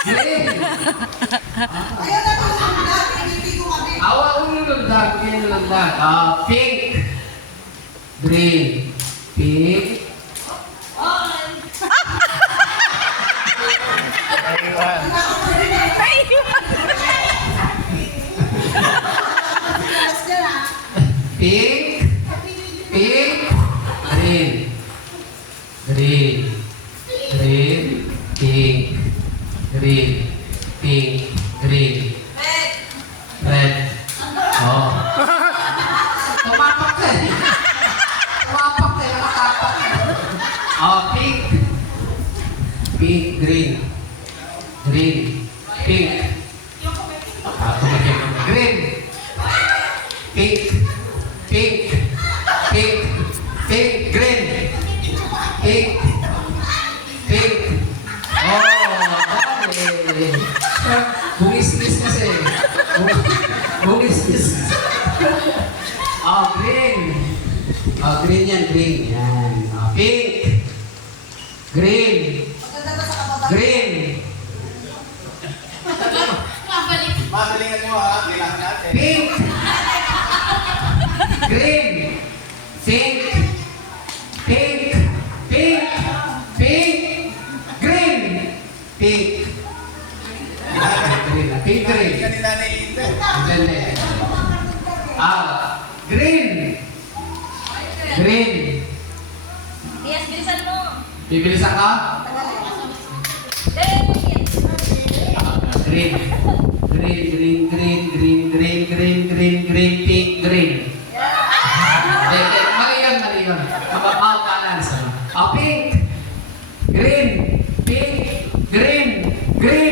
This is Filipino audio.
Green. Ayaw na pang sundan, hindi ko kami. Awa unulundag. Unulundag. Pink. Green. Pink. Pink. Pink. Green. Green. Green. Pink. Green. Pink. Green. Red. Oh. Tumapak ka eh. Tumapak ka eh. Nakapak. Oh, pink. Pink. Green. Green. Pink. Green. Pink. Pink. Pink. Pink. Green. Pink. Pink. Oh, dami. Bungis-nis kasi. Bungis-nis. Oh, green. Oh, green yan, green. Yan. Oh, pink. Green. Maganda ba sa kababa? Green. Magalingan mo ha, kailangan natin. Pink. Green. Pink. Pink. Pink. Pink. Green. Pink. Green. Pink. Green. Kanila na iinte. Ganda. Green. Green. Yes, bilisan mo. Bibilisan ka? Green. Green, green, green, green, green, green, green, green, pink, green. Mali yun, mali yun. Balance. Pink. Green. Pink. Green. Green.